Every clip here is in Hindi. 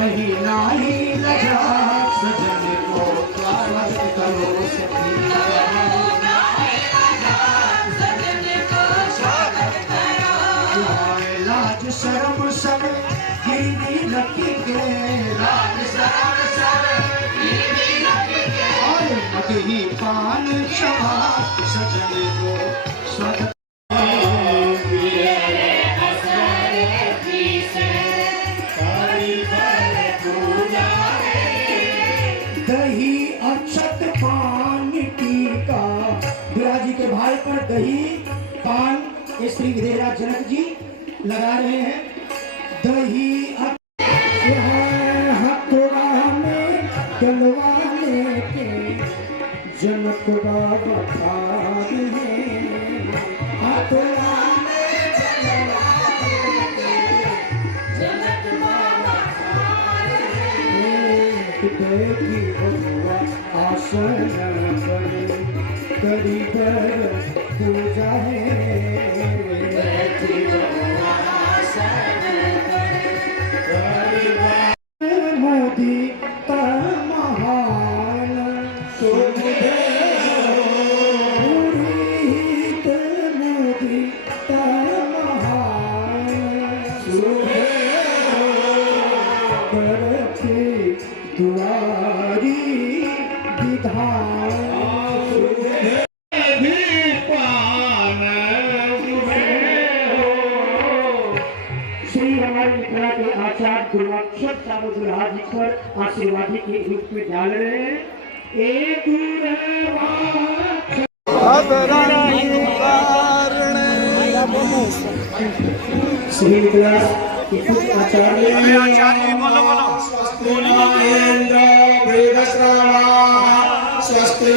कहीं नाही लजा सजन को स्वागत करो सखी लाज शर्म सब गिरवी लकी के लाज शर्म सब गिरवी लकी के और मगही पान क्षमा सजन को स्वागत दही अक्षत पान टीका बिराजी के भाई पर दही पान श्री विधेयराज जनक जी लगा रहे हैं। दही हथुआ में डलवाने के जनक बाबा खाद है हथुआ में डलवाने के जनक बाबा खाद है बैठी बबुआ आसन करे गरीब पूजा है मोदी महान मोदी करते दुआरी विधान आचार्य गुरुअक्षर साहब जी पर आशीर्वादी के रूप में डाल रहे हैं। श्री आचार्य स्वस्ति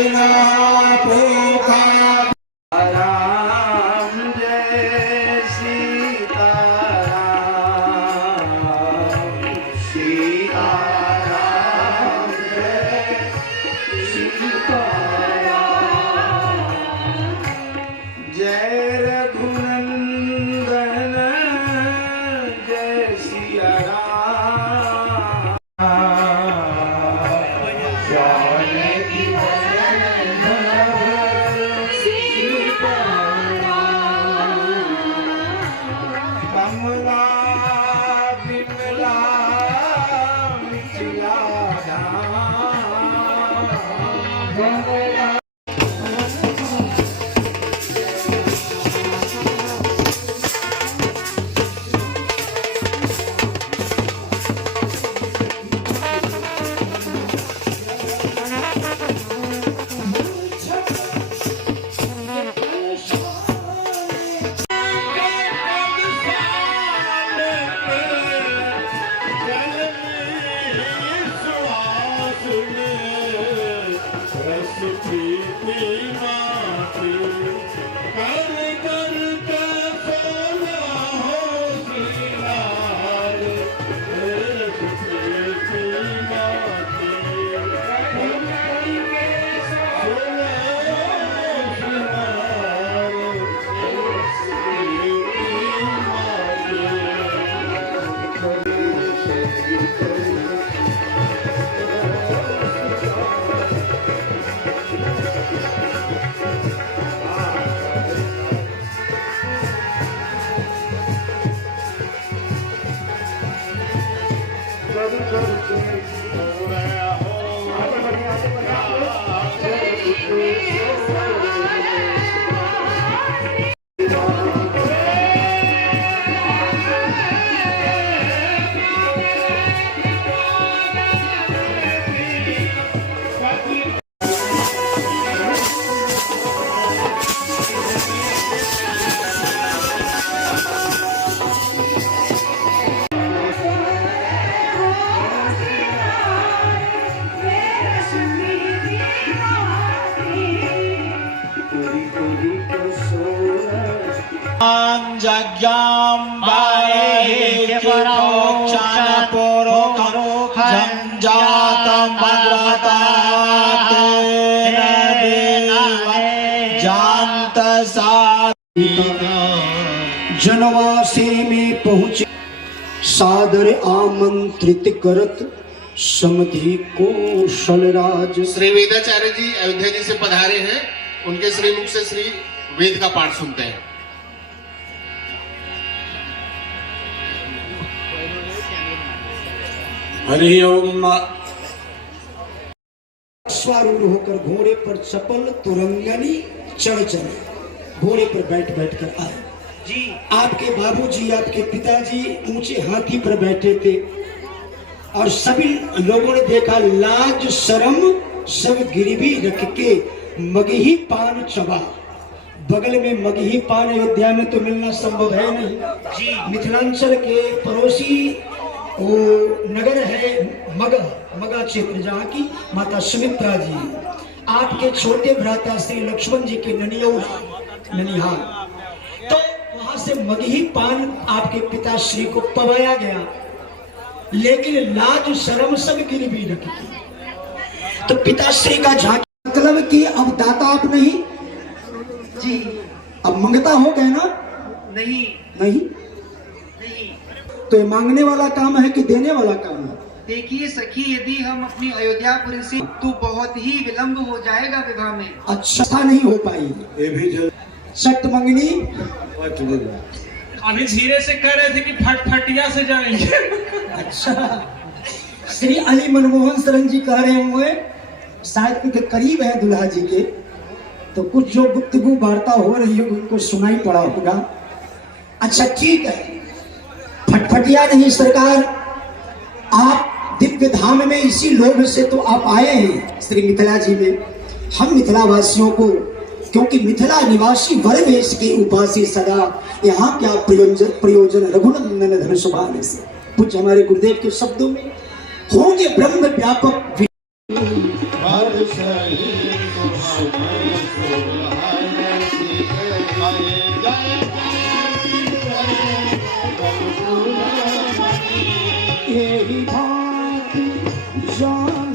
जनवासी में पहुंचे सादर आमंत्रित करत समधि कौशल राज। श्री वेदाचार्य जी अयोध्या जी से पधारे हैं, उनके श्रीमुख से श्री वेद का पाठ सुनते हैं। हरि ओम। स्वारूढ़ होकर घोड़े पर चपल तुरंगनी चढ़ चले, घोड़े पर बैठ बैठ कर आए जी। आपके बाबूजी, आपके पिताजी ऊंचे हाथी पर बैठे थे और सभी लोगों ने देखा लाज शर्म सब गिरवी रख के मगही पान चबा। बगल में मगही पान अयोध्या में तो मिलना संभव है नहीं जी। मिथिलांचल के पड़ोसी वो नगर है मगध क्षेत्र, जहाँ की माता सुमित्रा जी, आपके छोटे भ्राता श्री लक्ष्मण जी के ननिहाल, तो वहां से मगही पान आपके पिताश्री को पवाया गया, लेकिन लाज शर्म सब गिरवी रखी। तो पिताश्री का झांकी, मतलब कि अब दाता आप नहीं जी, अब मंगता हो गए ना? नहीं नहीं नहीं। तो ये मांगने वाला काम है कि देने वाला काम है? देखिए सखी, यदि हम अपनी अयोध्यापुरी से तो बहुत ही विलंब हो जाएगा विवाह में। अच्छा नहीं हो पाएगी। ये भी सट मंगनी अभी धीरे से कह रहे थे कि फटफटिया से जाएंगे। अच्छा, श्री अली मनमोहन शरण जी कह रहे होंगे, शायद क्योंकि करीब है दुल्हा जी के, तो कुछ जो गुप्तगू वार्ता हो रही होगी उनको सुनाई पड़ा होगा। अच्छा ठीक है, फटफटिया नहीं सरकार, आप दिव्य धाम में इसी लोभ से तो आप आए हैं श्री मिथिला जी में। हम मिथिला वासियों को, क्योंकि मिथिला निवासी वरवेश के उपासी सदा, यहाँ क्या प्रयोजन रघुनंदन धन सुभान से। कुछ हमारे गुरुदेव के शब्दों में, होंगे ब्रह्म व्यापक यही बात जान।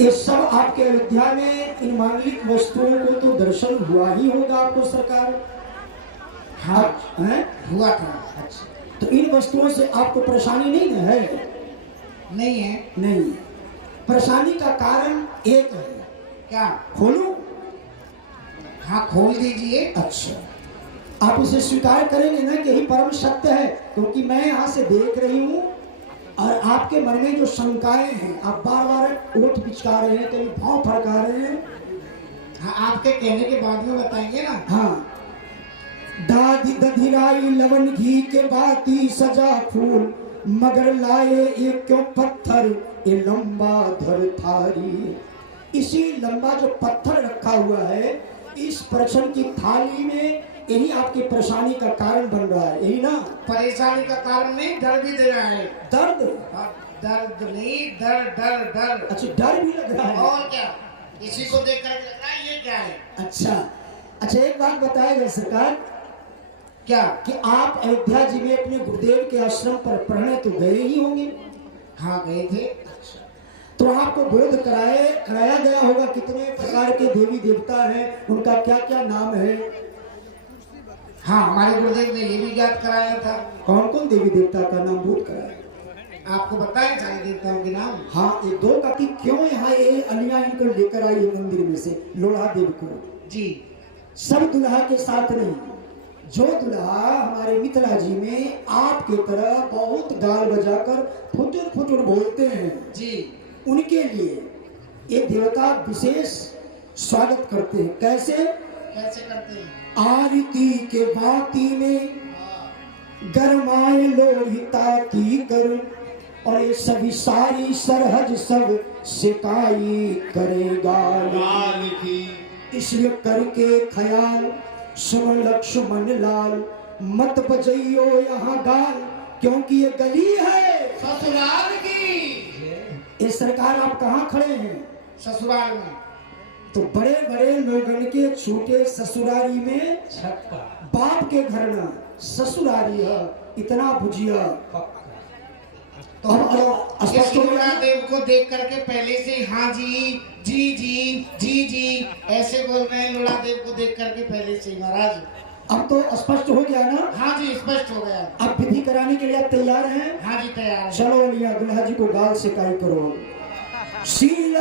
ये सब आपके अयोध्या में इन मांगलिक वस्तुओं को तो दर्शन हुआ ही होगा आपको सरकार? हाँ है? हुआ था। अच्छा, तो इन वस्तुओं से आपको परेशानी नहीं ना है? नहीं है। नहीं, परेशानी का कारण एक है। क्या? खोलूं? हाँ खोल दीजिए। अच्छा, आप उसे स्वीकार करेंगे ना कि यही परम सत्य है? क्योंकि मैं यहाँ से देख रही हूँ और आपके मन में जो शंकाएं हैं, आप बार बार ओठ पिचका रहे हैं, कभी भाव फड़का रहे हैं। हाँ, आपके कहने के बाद में बताएंगे ना। हाँ, दादी दधिराई लवन घी के बाती सजा फूल, मगर लाए ये क्यों पत्थर ये लंबा धर थारी। इसी लंबा जो पत्थर रखा हुआ है इस प्रश्न की थाली में, यही आपकी परेशानी का कारण बन रहा है, यही ना? परेशानी का कारण नहीं, डर भी दे रहा है। दर्द? हाँ, दर्द नहीं, डर डर डर। अच्छा, डर भी लग रहा है। और क्या, इसी को देख कर लग रहा है ये क्या है। अच्छा, एक बात बताएगा सरकार, क्या? कि आप अयोध्या जी में अपने गुरुदेव के आश्रम पर पढ़ने तो गए ही होंगे। हाँ, गए थे। तो आपको बोध कराया गया होगा कितने प्रकार के देवी देवता हैं, उनका क्या क्या नाम है? हाँ, हमारे गुरुदेव ने ये भी ज्ञात कराया था। कौन कौन देवी देवता का नाम बोध कराया? आपको बताए सारे देवताओं के नाम? हाँ, ये दो का कि क्यों यहाँ ये अलिया इनको लेकर आई है मंदिर में से, लोढ़ा देव को जी। सब दुल्हा के साथ नहीं, जो दुल्हा हमारे मिथिला जी में आपके तरह बहुत गाल बजाकर फुटुर फुटुर बोलते हैं जी, उनके लिए ये देवता विशेष स्वागत करते हैं। कैसे कैसे करते हैं? आरती के बाती में गरमाए लोहिताती कर, और ये सभी सारी सरहद सब सिकाई करेगा लाल की। इसलिए करके ख्याल सुन लक्ष्मण लाल, मत बजइयो यहाँ गाल, क्योंकि ये गली है ससुराल की। ये सरकार आप कहाँ खड़े हैं? ससुराल में। तो बड़े बड़े लोगन के छूटे ससुरारी में बाप के घर ना ससुरारी है, इतना बुझिया। तो स्पष्ट हो गया? देव को देख करके पहले से हाँ जी जी जी जी जी ऐसे बोल रहे हैं। लोड़ा देव को देख करके पहले से महाराज। अब तो स्पष्ट हो गया ना? हाँ जी, स्पष्ट हो गया। अब विधि कराने के लिए आप तैयार हैं? हाँ जी, तैयार है। चलो लिया दुल्हा जी को गाल सिकाई करो। शील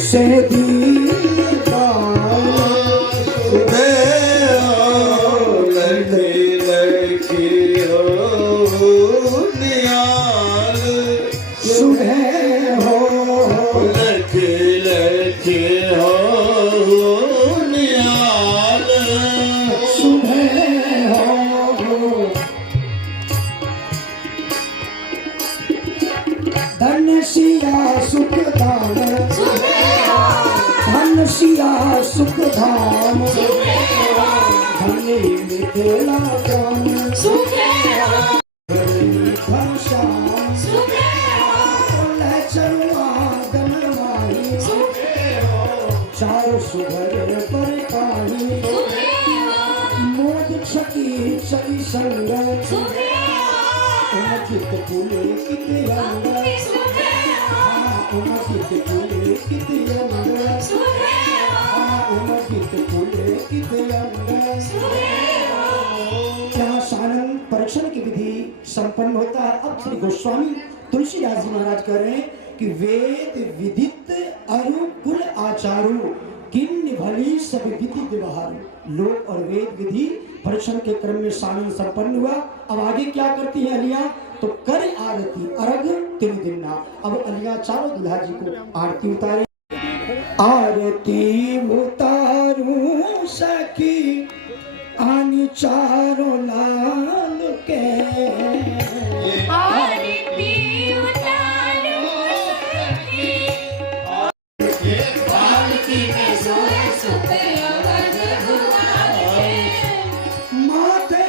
से सुख धाम धनी मिथिला ग्राम चार सुभर पर पानी मोद छकी चली संग उमकित पुले कित रंग उमकित पुले कित रंग क्या सानंद परीक्षण की विधि संपन्न होता है। अब श्री गोस्वामी तुलसीदास जी महाराज कह रहे हैं कि वेद विदित अरु कुल आचारू किन्न भली सब विधि व्यवहार। लोक और वेद विधि परीक्षण के क्रम में सानंद संपन्न हुआ। अब आगे क्या करती है अलिया? तो कर आरती अर्घ तीन दिन ना। अब अलिया चारों दुल्हा जी को आरती उतारे। आरती उतारू सखी आनी चारों लाल के, आरती उतारू सखी पालकी में सोए सुते अवध भुवन के। माथे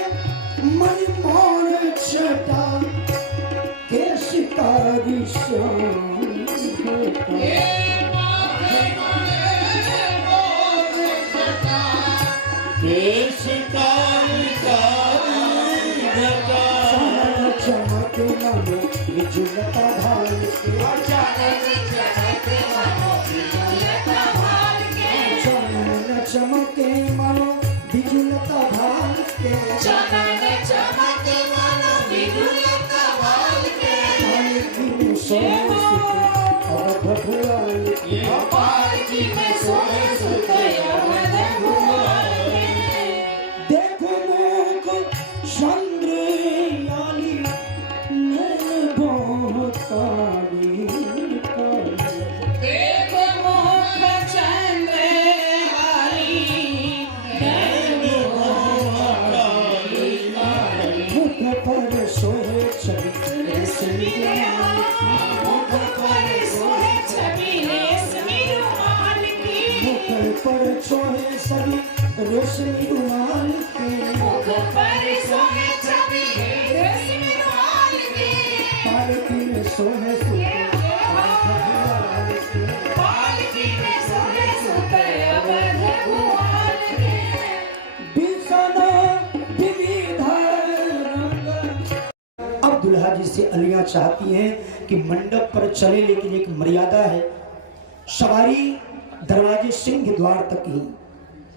मणिमोर छटा के शिकारी श्याम चमक मनो विजुलता भाल के, चमन चमके मनो विजुलता भाल के, पालकी में सोए सुते अवध भुवन के। देखो मुख चंद्र यानी पर सोहे सभी रेशमी रुमाल के, मुख पर सोहे छवि रेशमी रुमाल के, पालकी में सोहे सुत पालकी में सोहे सुत अवध भुआल के, बिछाना विविध रंग। अब दुल्हा जी से अलियां चाहती हैं कि मंडप पर चले, लेकिन एक मर्यादा है, सवारी दरवाजे सिंह द्वार तक ही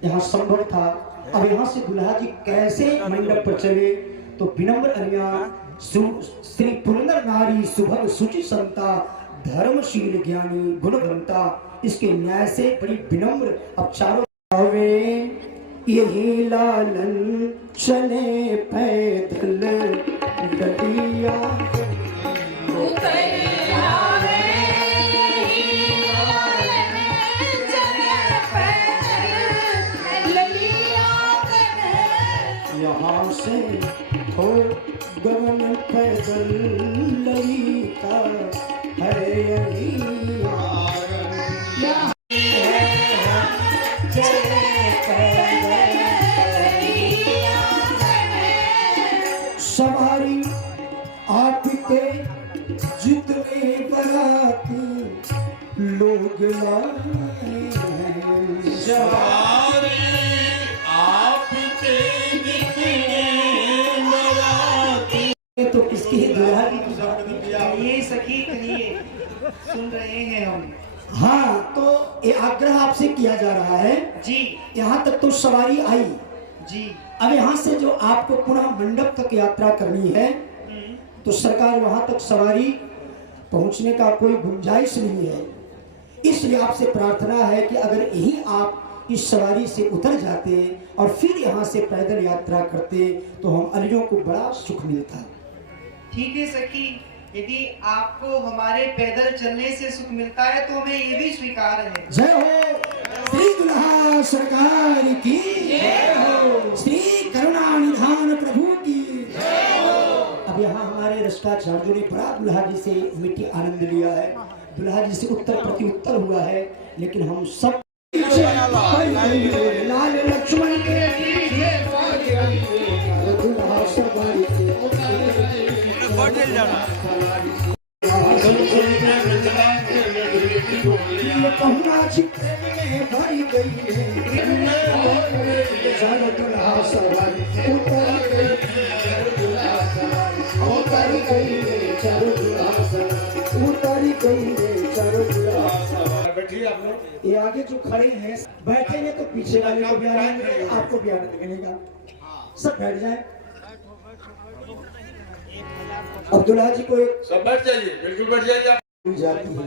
यहाँ संभव था। अब यहाँ से दुल्हा जी कैसे मंडप पर चले, तो विनम्र अलियां श्री पुरंदर नारी सुभग सुचि संता धर्मशील ज्ञानी गुणवंता, इसके न्याय से बड़ी विनम्र। अब चारों आवे यही लालन चले पैदल गलिया, उतर आवे लालन चले पैदल ललिया कन, यहाँ से हो गगन पैदल ललिता है यही चले पैदल ललिया कन, सवारी आपके जितने बराती लोग लाए हैं, सवारी आपके जितने बराती। तो किसकी ही दुल्हा की ये सखी कहिए, सुन रहे हैं हम। हाँ, तो ये आग्रह आपसे किया जा रहा है जी यहाँ तक तो सवारी आई, जी अब यहाँ से जो आपको पुनः मंडप तक यात्रा करनी है, तो सरकार वहां तक सवारी पहुंचने का कोई गुंजाइश नहीं है। इसलिए आपसे प्रार्थना है कि अगर यही आप इस सवारी से उतर जाते और फिर यहाँ से पैदल यात्रा करते तो हम अलियों को बड़ा सुख मिलता। ठीक है सखी, यदि आपको हमारे पैदल चलने से सुख मिलता है तो हमें ये भी स्वीकार है। जय हो श्री दुल्हा सरकार की जय हो, श्री करुणा निधान प्रभु की जय हो। अब यहाँ हमारे रष्टाचार्यों ने बड़ा दुल्हा जी से मीठी आनंद लिया है, दुल्हा जी से उत्तर प्रति उत्तर हुआ है, लेकिन हम सब लाल लक्ष्मण के दुल्हा सरकार से पहुना चित्र में भरी गई है, चलो दुल्हा सवारी उतर गई है, चलो दुल्हा सवारी उतर गई है, चलो दुल्हा सवारी। बैठिए आप लोग, ये आगे जो खड़े हैं बैठेंगे तो पीछे वाले को भी आनंद मिलेगा, आपको भी आनंद मिलेगा, सब बैठ जाए। अब दुल्हा जी को एक सब बैठ जाइए, बिल्कुल बैठ जाइए। जाती है,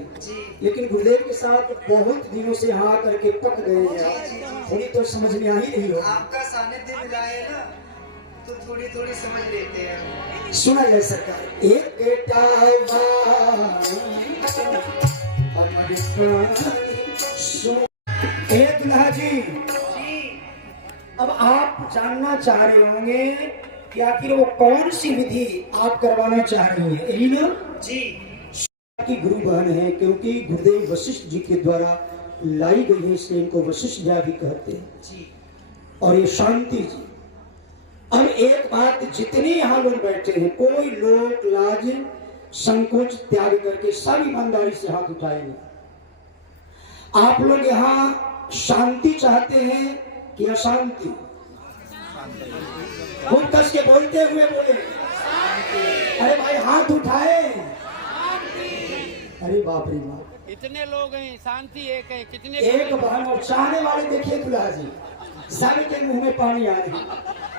लेकिन गुरुदेव के साथ बहुत दिनों से यहाँ आकर के पक गए हैं, थोड़ी तो समझ में आ ही नहीं हो। आपका सानिध्य मिला है ना, तो थोड़ी थोड़ी समझ लेते हैं। सुना जाए सरकार, एक बेटा दुल्हा जी, अब आप जानना चाह रहे होंगे कि आखिर वो कौन सी विधि आप करवाना चाह रही है। यही ना जी की गुरु बहन है, क्योंकि गुरुदेव वशिष्ठ जी के द्वारा लाई गई है, इसलिए इनको वशिष्ठ जी भी कहते हैं जी। और ये शांति जी। अब एक बात, जितने यहाँ लोग बैठे हैं, कोई लोग लाज संकोच त्याग करके सब ईमानदारी से हाथ उठाएंगे। आप लोग यहाँ शांति चाहते हैं कि अशांति? खूब कस के बोलते हुए बोले, अरे भाई हाथ उठाए। अरे बाप रे बाप, इतने लोग हैं, शांति एक है, कितने एक बहन और चाहने वाले देखिए दुल्हा जी, सभी के मुंह में पानी आ रही।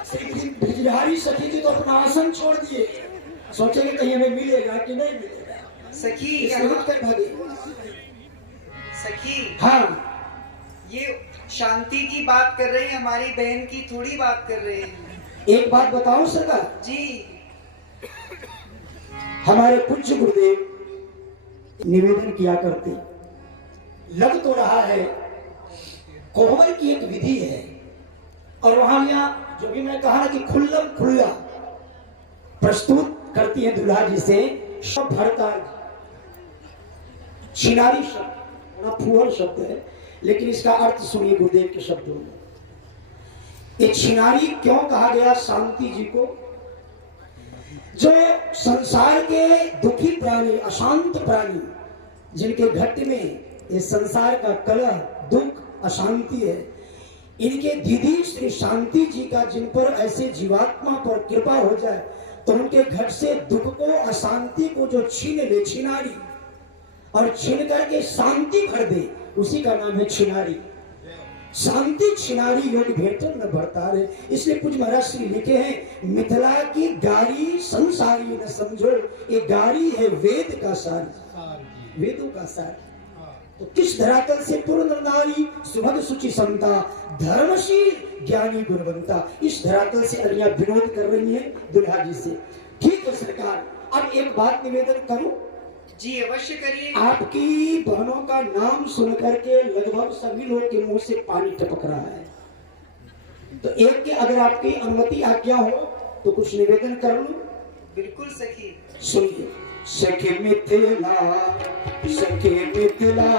श्री गिरधारी सखी जी तो अपना आसन छोड़ दिए, सोचेंगे कहीं हमें मिलेगा कि नहीं मिलेगा, सखी इसलिए कर भागे। सखी हाँ, ये शांति की बात कर रही है, हमारी बहन की थोड़ी बात कर रहे हैं। एक बात बताओ सरकार, जी हमारे पूज्य गुरुदेव निवेदन किया करते, लग तो रहा है कोहबर की एक विधि है, और वहां यहाँ जो भी मैं कहा ना कि खुल्लम खुल्ला प्रस्तुत करती है दुल्हा जी से, शब्द भरता चिनारी शब्द, थोड़ा फुहर शब्द है, लेकिन इसका अर्थ सुनिए गुरुदेव के शब्दों में। ये छिनारी क्यों कहा गया शांति जी को? जो संसार के दुखी प्राणी, अशांत प्राणी, जिनके घट में ये संसार का कलह, दुख, अशांति है, इनके दीदी श्री शांति जी का जिन पर ऐसे जीवात्मा पर कृपा हो जाए तो उनके घट से दुख को, अशांति को जो छीन ले, छिनारी, और छीन करके शांति भर दे, उसी का नाम है छिनारी। शांति छिनारी योग भेटन न बढ़ता रहे। इसलिए पूज महाराज श्री लिखे हैं, मिथिला की गारी संसारी न समझो, ये गारी है वेद का सार, वेदों का सार। तो किस धरातल से पूर्ण नारी सुभग सुचि समता, धर्मशील ज्ञानी गुणवंता, इस धरातल से अनिया विरोध कर रही है दुल्हा जी से। ठीक है सरकार, अब एक बात निवेदन करूं। जी अवश्य करिए। आपकी बहनों का नाम सुन करके लगभग सभी लोग के मुंह से पानी टपक रहा है, तो एक के अगर आपकी अनुमति आज्ञा हो तो कुछ निवेदन कर लूं। बिल्कुल सखी। सुनिए। सखे मिथिला, सखे मिथिला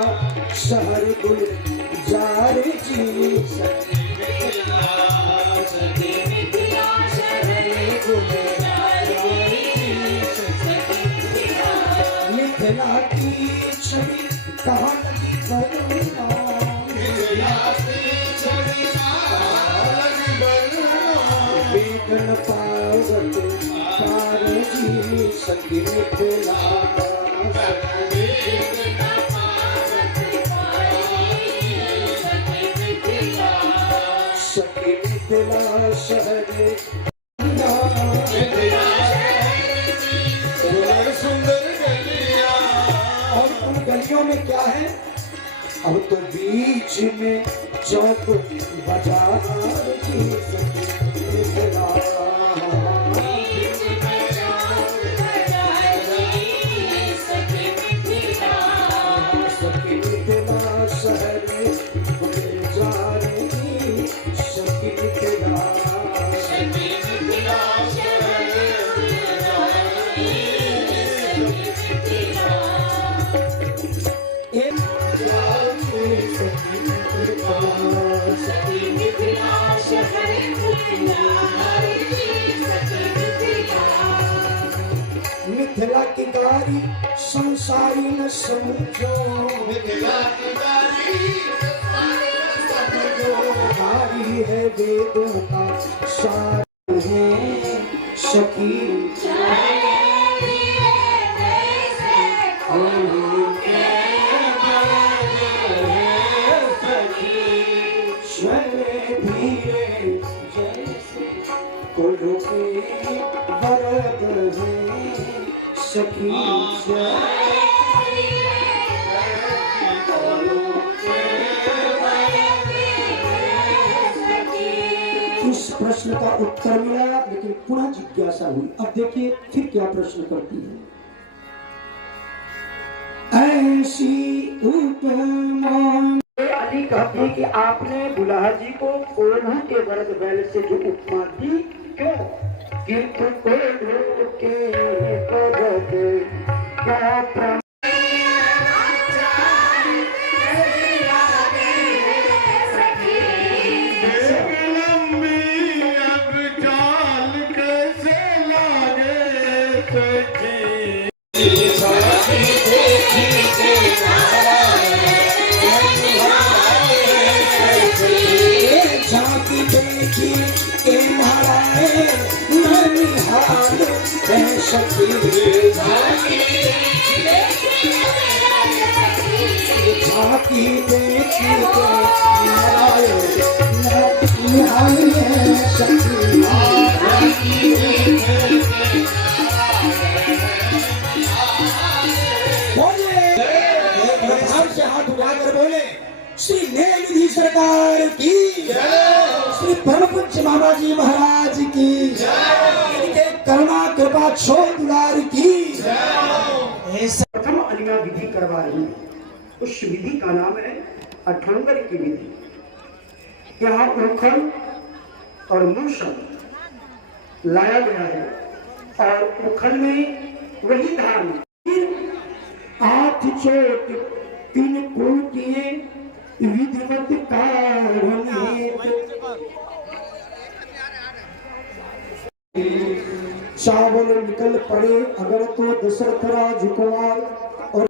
शहर गुलजार जी, सखे मिथिला, सखे मिथिला शहर गुलजार जी, मिथिला की छवि कहाँ लगी बरना, मिथिला की छवि कहाँ लगी बरना, बेगन पावत पार जी, सखी मिथिला, बेगन पावत पार जी, सखी मिथिला, सखी मिथिला शहर गलियों में क्या है? अब तो बीच में चौक बाजार की, सखी मिथिला, बीच में चौक बाजार की, सखी मिथिला, सखी मिथिला शहर गुलजार की, सखी मिथिला, सखी मिथिला शहर गुलजार की, सखी मिथिला। मिथिला की गारी संसारी न समझो, मिथिला की गारी गारी है वेदों का सार है सखी, वरद है सखी, इस प्रश्न का उत्तर मिला, लेकिन पुनः जिज्ञासा हुई। अब देखिए फिर क्या प्रश्न करती है। ऐसी उपमा अली कहती कि आपने दुल्हा जी को कोल्हू के वरद बैल से जो उपमा दी, क्यों? किंतु कोल्हू के वरद क्या झांकी देखी के महाराए ननिहाल है सखी, झांकी देखी के महाराए ननिहाल है सखी, से हाथ उठाकर बोले श्री नीलनिधि सरकार की, श्री परम पूज्य बाबा जी महाराज की, इनके करुणा कृपा छोड़ दुलार की। प्रथम अलिया विधि करवा रही है, उस विधि का नाम है अठंगर की विधि। यहाँ उखल और मूसल लाया गया है, और उखल में वही धान 8 चोट 3 कुल किए विधिवत कारुणिक चावल निकल पड़े अगर तो दशरथ राजकुमार और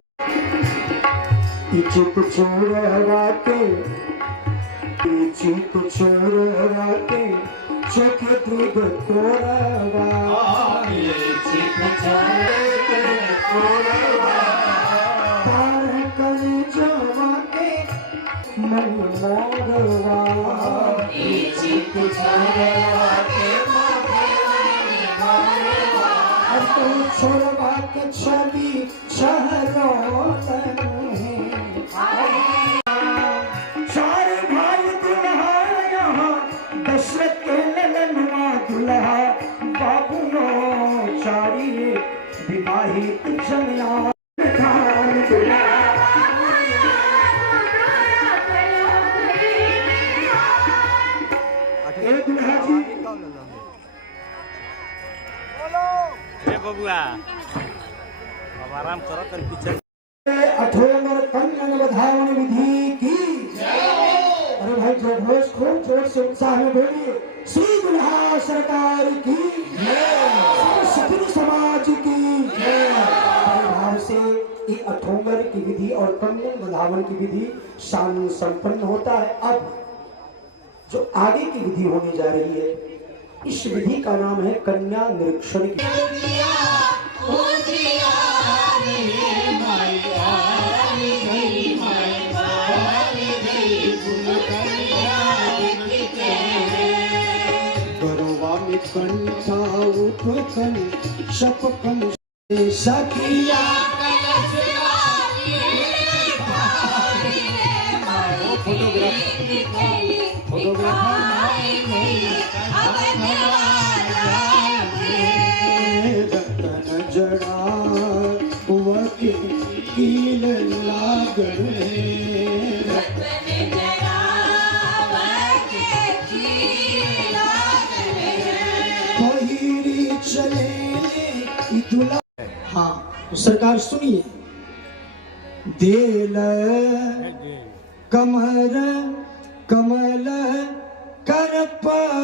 चित छोड़वा के चित छोड़वा के चख दूध तोड़वा तार कर जवा के मन मोगवा चित छोड़वा के अब तो छोड़वा के छवि शहरों चार भाई दुल्हा यहाँ दशरथ के ललनवा दुल्हा बाबुनो चारी विवाहित जनिया धान दुल्हा ए दुल्हा जी बबुआ अब आराम करो कर पीछे अठोंगर कन्या बधावन विधि की अरे भाई जयघोष खूब जोर से उत्साह में बोलिए श्री दुल्हा सरकार की सभी समाज की भाव से ये अठोंगर की विधि और कन्या बधावन की विधि शान संपन्न होता है। अब जो आगे की विधि होने जा रही है इस विधि का नाम है कन्या निरीक्षण की। कंठा उपकन शपकन सखिया रतन जड़ा वकील लागण हाँ तो सरकार सुनिए देल कमर कमल कर पलब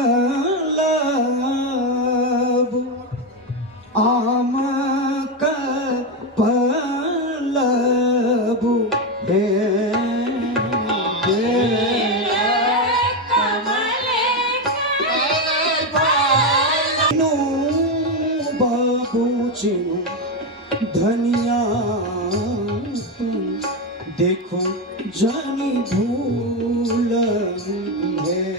आम पलब हे धनिया देखो जानी भूल है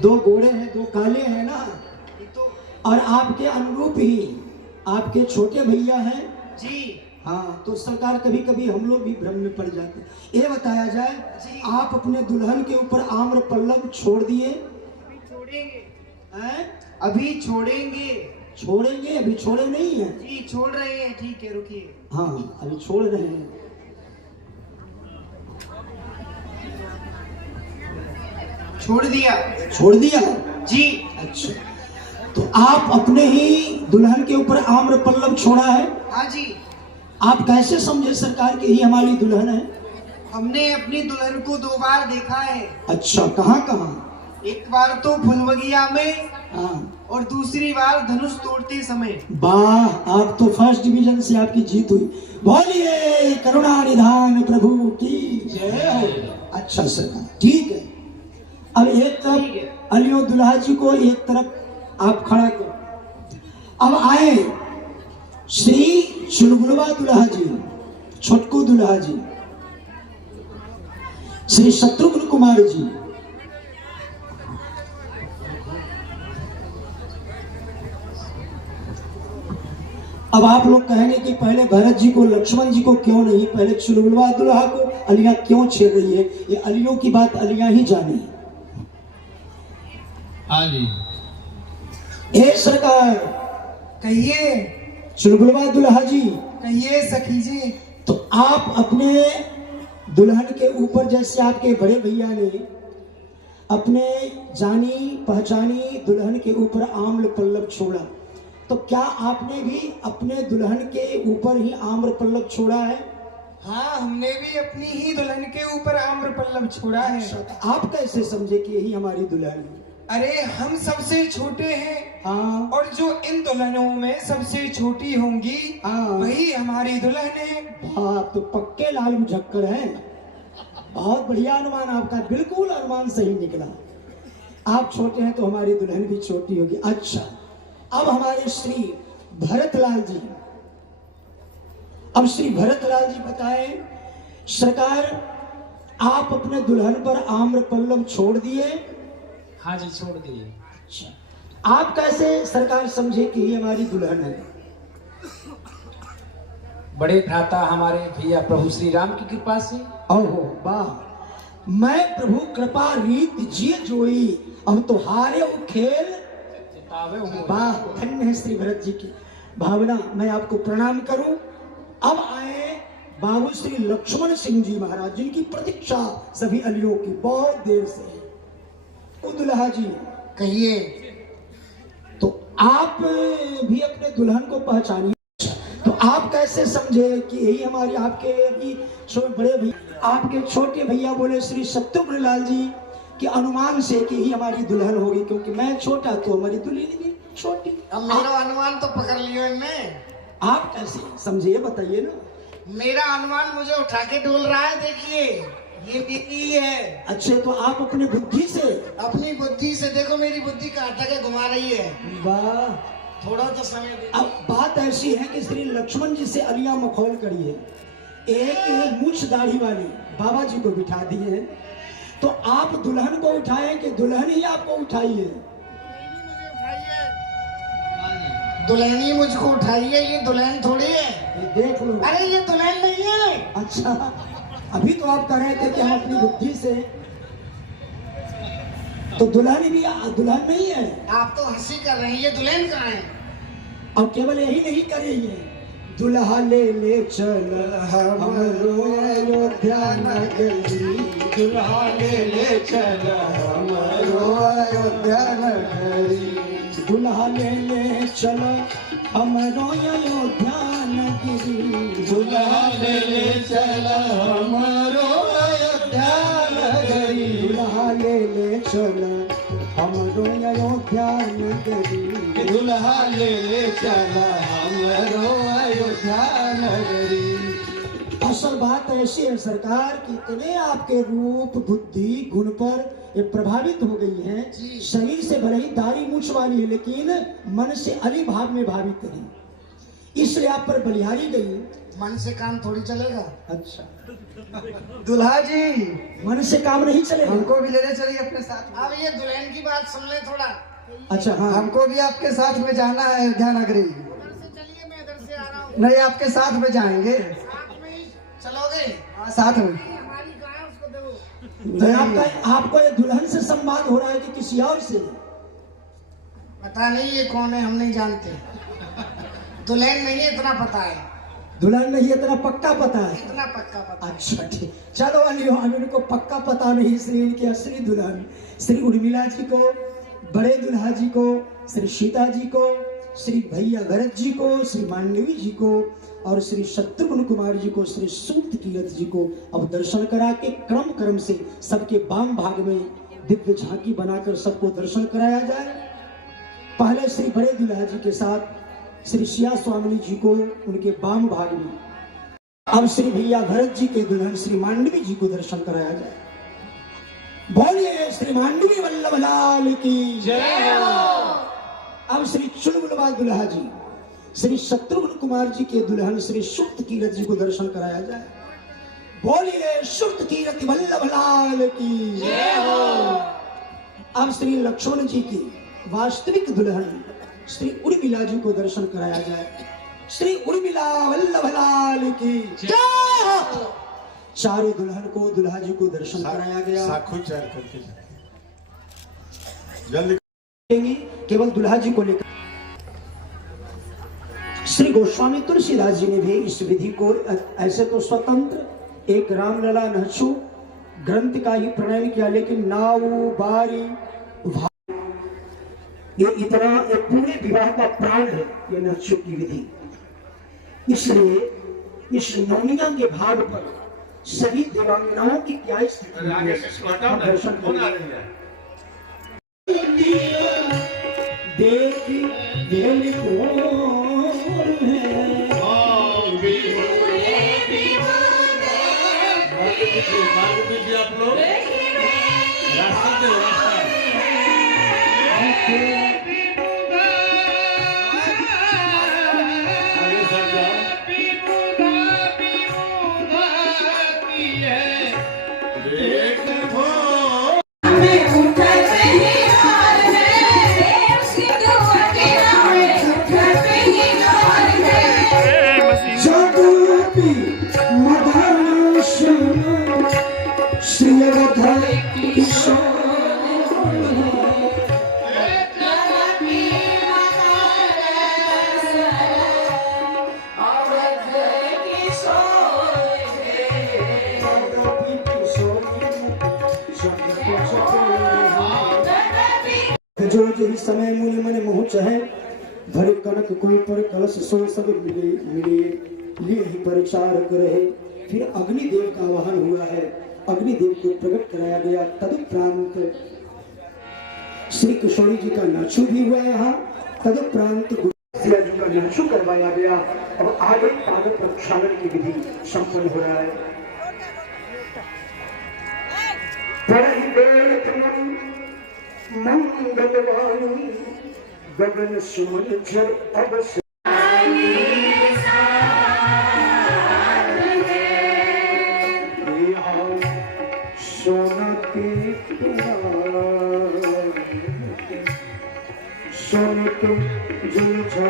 दो गोरे हैं दो काले हैं ना और आपके अनुरूप ही आपके छोटे भैया हैं जी हाँ तो सरकार कभी कभी हम लोग भी भ्रम में पड़ जाते हैं। ये बताया जाए आप अपने दुल्हन के ऊपर आम्र पल्लव छोड़ दिए छोड़ेंगे हैं? अभी छोड़ेंगे छोड़ेंगे अभी छोड़े नहीं है जी छोड़ रहे हैं ठीक है रुकिए हाँ अभी छोड़ रहे हैं छोड़ दिया जी अच्छा तो आप अपने ही दुल्हन के ऊपर आम्र पल्लव छोड़ा है हाँ जी आप कैसे समझे सरकार की ही हमारी दुल्हन है हमने अपनी दुल्हन को 2 बार देखा है अच्छा कहाँ कहाँ एक बार तो फुलवगिया में हाँ और दूसरी बार धनुष तोड़ते समय वाह आप तो फर्स्ट डिवीजन से आपकी जीत हुई बोलिए करुणा निधान प्रभु की जय अच्छा सरकार ठीक है अब एक तरफ अलियो दुल्हा जी को एक तरफ आप खड़ा करो अब आए श्री चुलबुलवा दुल्हा जी छोटकू दुल्हा जी श्री शत्रुघ्न कुमार जी अब आप लोग कहेंगे कि पहले भरत जी को लक्ष्मण जी को क्यों नहीं पहले चुलबुलवा दुल्हा को अलिया क्यों छेड़ रही है ये अलियों की बात अलिया ही जाने हाँ जी ए सरकार कहिए चुलबुलवा दुल्हा जी कहिए सखी जी तो आप अपने दुल्हन के ऊपर जैसे आपके बड़े भैया ने अपने जानी पहचानी दुल्हन के ऊपर आम्ल पल्लव छोड़ा तो क्या आपने भी अपने दुल्हन के ऊपर ही आम्र पल्लव छोड़ा है? हाँ, हमने भी अपनी ही दुल्हन के ऊपर आम्र पल्लव छोड़ा है। आप कैसे समझे कि यही हमारी दुल्हन है? अरे हम सबसे छोटे हैं, हाँ, और जो इन दुल्हनों में सबसे छोटी होंगी हाँ। वही हमारी दुल्हन है। आप तो पक्के लाल मुझक्कर हैं। बहुत बढ़िया अनुमान आपका, बिल्कुल अनुमान सही निकला। आप छोटे हैं तो हमारी दुल्हन भी छोटी होगी। अच्छा, अब हमारे श्री भरतलाल जी, अब श्री भरतलाल जी बताएं, सरकार आप अपने दुल्हन पर आम्र पल्लव छोड़ दिए? हाँ जी, छोड़ दिए। अच्छा, आप कैसे सरकार समझे कि ये हमारी दुल्हन है? बड़े भ्राता हमारे भैया प्रभु श्री राम की कृपा से। ओहो वाह, मैं प्रभु कृपा रीत जी जोई, अब तो हारे वो खेल। वाह, धन्य है श्री भरत जी की भावना। मैं आपको प्रणाम करूं। अब आए बाबू श्री लक्ष्मण सिंह जी महाराज, जिनकी प्रतीक्षा सभी अलियों की बहुत देर से है। ओ दुल्हा जी, कहिए। तो आप भी अपने दुल्हन को पहचानिए। तो आप कैसे समझे कि यही हमारी, आपके अभी बड़े भैया, आपके छोटे भैया बोले श्री शत्रुघ्न लाल जी के अनुमान से कि यही हमारी दुल्हन होगी, क्योंकि मैं छोटा तो हमारी दुल्हन भी छोटी। अब मेरा अनुमान तो पकड़ लियो इनने। आप कैसे समझे ये बताइए ना। मेरा अनुमान मुझे उठा के डोल रहा है, देखिए ये बीती है। अच्छे, तो आप अपने बुद्धि से, अपनी बुद्धि से देखो, मेरी बुद्धि काटा के घुमा रही है। वाह, थोड़ा तो समय दे। अब बात ऐसी है कि श्री लक्ष्मण जी से अलिया मखौल करिए, एक मूछ दाढ़ी वाली बाबा जी को बिठा दिए हैं, तो आप दुल्हन को उठाए कि दुल्हन ही आपको उठाई है? दुल्हन मुझको उठाई है, ये दुल्हन थोड़ी है। ये देख लो। अरे ये दुल्हन नहीं है। अच्छा, अभी तो आप कह रहे थे कि हम अपनी बुद्धि से, तो दुल्हन भी दुल्हन नहीं है। आप तो हंसी कर रहे हैं, ये दुल्हन कहाँ है? और केवल यही नहीं करेंगे, दुल्हा ले चल हमरो अयोध्या नगरी, दुल्हा ले चल हमरो अयोध्या नगरी, दुल्हा ले चल हमरो अयोध्या नगरी, दुल्हा ले चल हमरो अयोध्या नगरी, दुल्हा ले चल हमरो अयोध्या नगरी, दुल्हा ले चल हमरो अयोध्या नगरी। असल बात ऐसी है सरकार कि इतने आपके रूप बुद्धि गुण पर ये प्रभावित हो गई हैं, शरीर से भले ही दाढ़ी मूछ वाली है लेकिन मन से अली भाव में भावित है, इसलिए आप पर बलिहारी गई। मन से काम थोड़ी चलेगा। अच्छा, दुल्हा जी, मन से काम नहीं चलेगा। हमको भी लेने चलिए अपने साथ। अब ये दुल्हन की बात सुन ले थोड़ा। अच्छा, हाँ, हमको भी आपके साथ में जाना है अयोध्या नगरी। उधर से चलिए, मैं इधर से आ रहा हूँ। नहीं, आपके साथ में जाएंगे। साथ में ही चलोगे? हाँ, साथ में। हमारी गाय उसको दो। तो आपको ये दुल्हन से संवाद हो रहा है कि किसी और से? पता नहीं ये कौन है, हम नहीं जानते। दुल्हन नहीं है, इतना पता है। दुल्हन नहीं, इतना पक्का पता है? इतना पक्का पता है। अच्छा ठीक, चलो अलियो, हम इनको पक्का पता नहीं, इसलिए इनकी असली दुल्हन श्री उर्मिला जी को, बड़े दुल्हा जी को, श्री सीता जी को, श्री भैया भरत जी को, श्री मांडवी जी को और श्री शत्रुघ्न कुमार जी को, श्री सूक्त कीरत जी को अब दर्शन करा के क्रम क्रम से सबके वाम भाग में दिव्य झांकी बनाकर सबको दर्शन कराया जाए। पहले श्री बड़े दुल्हा जी के साथ श्री सिया स्वामी जी को उनके वाम भाग में, अब श्री भैया भरत जी के दुल्हन श्री मांडवी जी को दर्शन कराया जाए। बोलिए श्री मांडवी वल्लभ लाल की जय हो। अब श्री चुलबुलवा दुल्हा जी श्री शत्रुघ्न कुमार जी के दुल्हन श्री सुक्त कीरत जी को दर्शन कराया जाए। बोलिए सुक्त कीरत वल्लभ लाल की जय हो। अब श्री लक्ष्मण जी की वास्तविक दुल्हन श्री उर्मिला जी को दर्शन कराया जाए। श्री उर्मिला वल्लभ लाल की जय हो। चारों दुल्हन को, दुल्हा जी को दर्शन कराया गया। जल्दी केवल दुल्हा जी को लेकर श्री गोस्वामी तुलसीदास जी ने भी इस विधि को ऐसे तो स्वतंत्र एक रामलला नहचु ग्रंथ का ही प्रणयन किया, लेकिन नाऊ बारी ये इतना एक पूरे विवाह का प्राण है ये नरछुप की विधि। इसलिए इस नौनिया के भाग पर सभी देवांगनाओं की क्या स्थिति है, आप दर्शन करें। देख दिल को आप लोग रास्ता दे रास्ता में उठत ही हार है देव सिंह वगैरह में उठत ही हार है जगती मदन श्री अवध किशोर जो जही समय मुनि मन मोह चाहे भरे कनक कोई पर कलश सो सब मिले मिले लिए ही परिचार रहे। फिर अग्निदेव का आवाहन हुआ है, अग्निदेव को प्रकट कराया गया। तदुपरांत श्री किशोरी जी का नाचू भी हुआ यहाँ। तदुपरांत गुरु जी का नाचू करवाया गया। अब आगे पाद प्रक्षालन की विधि संपन्न हो रहा है। मंगलवाणी गगन सुमन जल अवश्य सोना के सोन के जल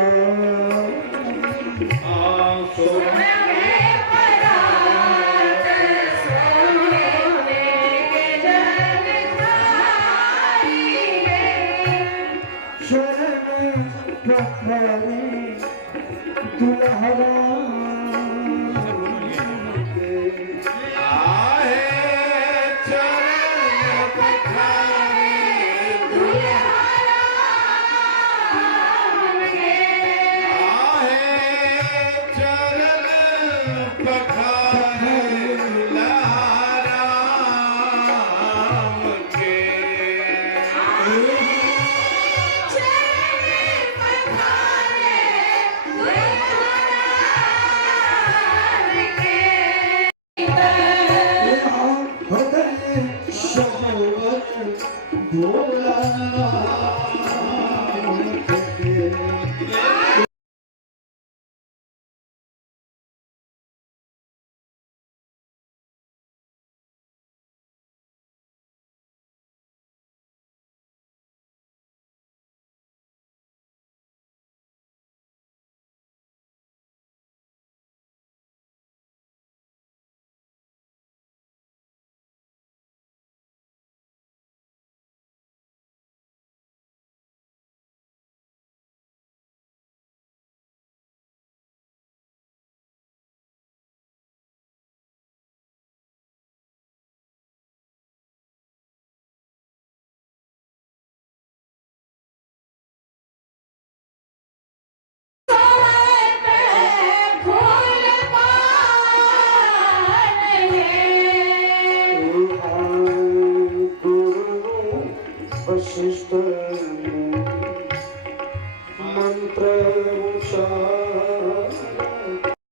दुल्हरा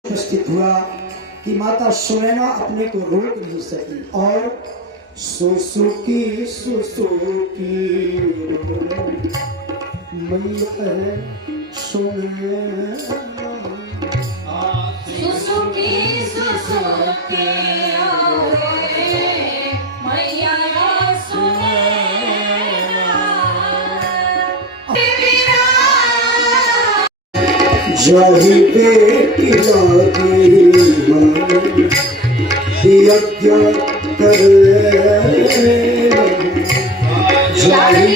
उपस्थित हुआ कि माता सुनैना अपने को रोक नहीं सकी और सुसुकी मैया सुसुकी सुसुकी मैया जाहि बेटी लागी यज्ञ करे जाहि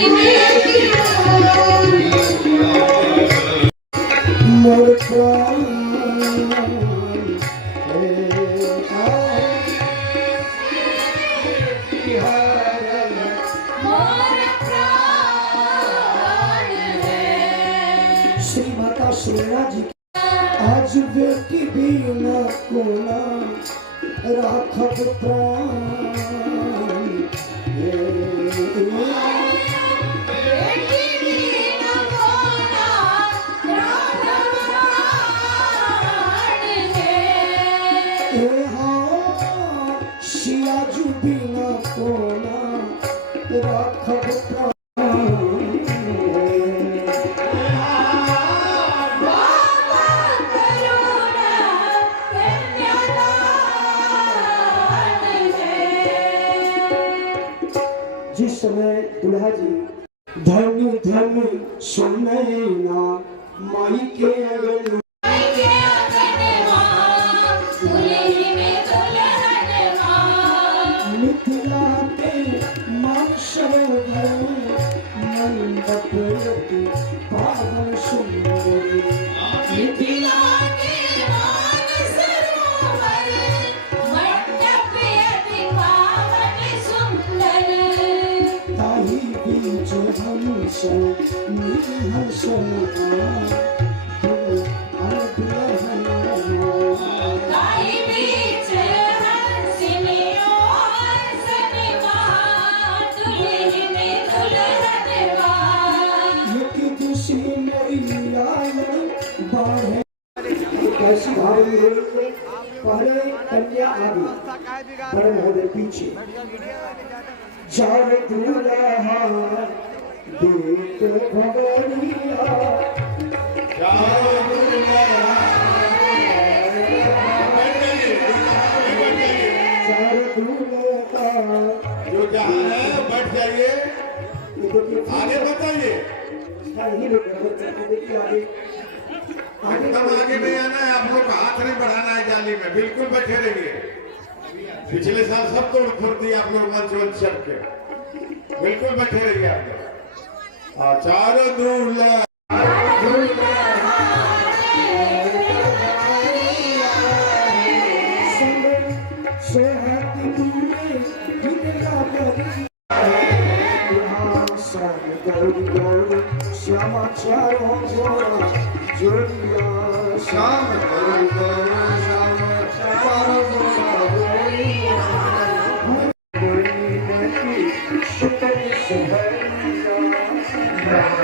मोर प्राण मोर प्राण आज बेटी भी न कोना राखब प्राण सियाजू भी न कोना राखब प्राण जिस समय दुल्हा जी धर्मी धर्मी सुनना माई के अगल मिथिला के मानसरोवर मंडप पावन सुंदर मिथिला के मानसरोवर मंडप अति पावन सुंदर ताही बीच हंस हंस ताई बीच हंसिनियों हंसनिवा दुल्हने दुल्हनवा कैसी भावनी है पहले कन्या आदि बड़े होने पीछे चार दूल्हा देख भगवनिया चार दूल्हा जो जहाँ है बैठ जाइए, आगे बताइए। एकदम आगे नहीं आना है, आप लोग हाथ नहीं बढ़ाना है जाली में, बिल्कुल बैठे रहिए। पिछले साल सब तोड़ फोड़ दिए आप लोग मंच वंच सबके, बिल्कुल बैठे रहिए आप लोग। चारों दूल्हा श्यामा चारों जोड़िया श्याम श्याम